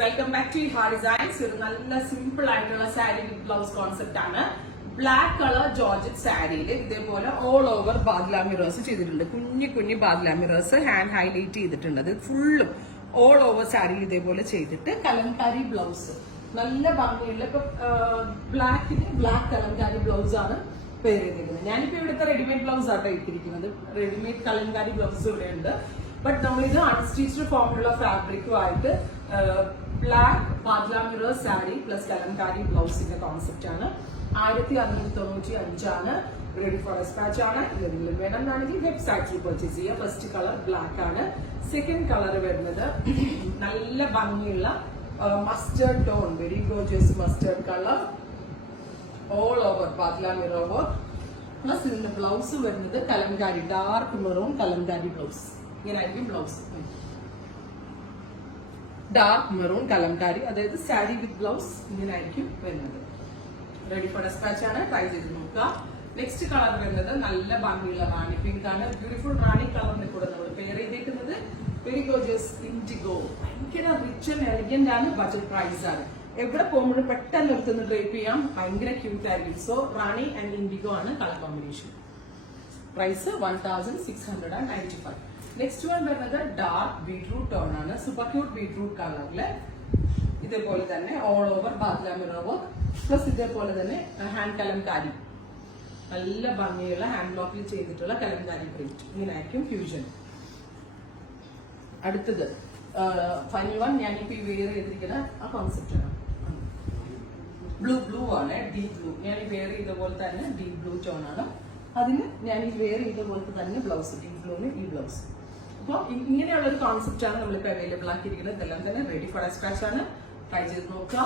Welcome back to ഹാ designs. ഒരു നല്ല സിമ്പിൾ ആയിട്ടുള്ള സാരി വിത്ത് ബ്ലൗസ് കോൺസെപ്റ്റ് ആണ്. ബ്ലാക്ക് കളർ ജോർജറ്റ് സാരിയിൽ ഇതേപോലെ ഓൾ ഓവർ ബാദ്ല മിറേഴ്സ് ചെയ്തിട്ടുണ്ട്. കുഞ്ഞു കുഞ്ഞു ബാദ്ല മിറേഴ്സ് ഹാൻഡ് ഹൈലൈറ്റ് ചെയ്തിട്ടുണ്ട്. അത് ഫുള്ളും ഓൾ ഓവർ സാരിയിൽ ഇതേപോലെ ചെയ്തിട്ട് കലംകാരി ബ്ലൗസ് നല്ല ഭംഗിയുള്ള ഇപ്പൊ ബ്ലാക്കിന് ബ്ലാക്ക് കലംകാരി ബ്ലൗസ് ആണ് പേര് ചെയ്തിരിക്കുന്നത്. ഞാനിപ്പോ ഇവിടുത്തെ റെഡിമെയ്ഡ് ബ്ലൗസ് ആട്ടോ ഇട്ടിരിക്കുന്നത്. റെഡിമെയ്ഡ് കലംകാരി ബ്ലൗസ് ഇവിടെ ഉണ്ട്. ബട്ട് നമ്മളിത് അൺസ്റ്റിച്ച്ഡ് ഫോമിലുള്ള ഫാബ്രിക്കുമായിട്ട് black badla mirror sari plus kalamkari ബ്ലൗസിന്റെ കോൺസെപ്റ്റ് ആണ്. 1695 റെഡി ഫോർ ഡെസ്പാച്ച് ആണ്. ഇതെങ്കിലും വേണമെന്നാണെങ്കിൽ വെബ്സൈറ്റിൽ പർച്ചേസ് ചെയ്യുക. ഫസ്റ്റ് കളർ ബ്ലാക്ക് ആണ്. സെക്കൻഡ് കളർ വരുന്നത് നല്ല ഭംഗിയുള്ള mustard tone, very gorgeous mustard colour all over badla mirror work. Plus ഇതിന്റെ ബ്ലൗസ് വരുന്നത് kalamkari dark maroon kalamkari blouse. ഇങ്ങനെയായിരിക്കും ബ്ലൗസ്. ഡാർക്ക് മെറൂൺ കലംകാരി, അതായത് സാരി വിത്ത് ബ്ലൗസ് ഇങ്ങനെയായിരിക്കും വരുന്നത്. റെഡി ഫോർ ഡെസ്പാച്ച് ആണ്. ട്രൈ ചെയ്ത് നോക്കുക. നെക്സ്റ്റ് കളർ വരുന്നത് നല്ല ഭംഗിയുള്ള റാണി പിങ്ക് ആണ്. ബ്യൂട്ടിഫുൾ റാണി കളറിനെ കൂടെ നമ്മൾ പെയർ ചെയ്തേക്കുന്നത് വെരി ഗോർജിയസ് ഇൻഡിഗോ. ഭയങ്കര റിച്ച് ആൻഡ് എലിഗന്റ് ആണ്. ബഡ്ജറ്റ് പ്രൈസ് ആണ്. എവിടെ പോകുമ്പോഴും പെട്ടെന്ന് എടുത്തുനിന്ന് ഡ്രൈപ്പ് ചെയ്യാം. ഭയങ്കര ക്യൂട്ട് ആയിരിക്കും. സോ റാണി ആൻഡ് ഇൻഡിഗോ ആണ് colour combination. Price 1695. Next one വരുന്നത് ഡാർക്ക് ബീട്രൂട്ട് ടോൺ ആണ്. സൂപ്പർ ക്യൂട്ട് ബീട്രൂട്ട് കളറില് ഇതേപോലെ തന്നെ all over badla mirror work plus ഇതേപോലെ തന്നെ ഹാൻഡ് കലംകാരി, നല്ല ഭംഗിയുള്ള ഹാൻഡ് ബ്ലോക്കിൽ ചെയ്തിട്ടുള്ള കലംകാരി പ്രിന്റ്. ഇങ്ങനെയായിരിക്കും ഫ്യൂഷൻ. അടുത്തത് ഫൈനൽ വൺ ഞാനിപ്പോ വെയർ ചെയ്തിരിക്കുന്ന ആ കോൺസെപ്റ്റ് ആണ്. ബ്ലൂ ആണ്, ഡീപ് ബ്ലൂ. ഞാൻ ഈ വെയർ ചെയ്ത പോലെ തന്നെ ഡീപ് ബ്ലൂ ടോൺ ആണ്. അതിന് ഞാൻ ഈ വെയർ ചെയ്ത പോലത്തെ തന്നെ ബ്ലൗസ്, ഡീപ് ബ്ലൂവിന് ഈ ബ്ലൗസ്. അപ്പോൾ ഇങ്ങനെയുള്ള ഒരു കോൺസെപ്റ്റ് ആണ് നമ്മളിപ്പോൾ അവൈലബിൾ ആക്കിയിരിക്കുന്നത്. ഇതെല്ലാം തന്നെ റെഡി ഫോർ ഡെസ്പാച്ച് ആണ്. ട്രൈ ചെയ്ത് നോക്കുക.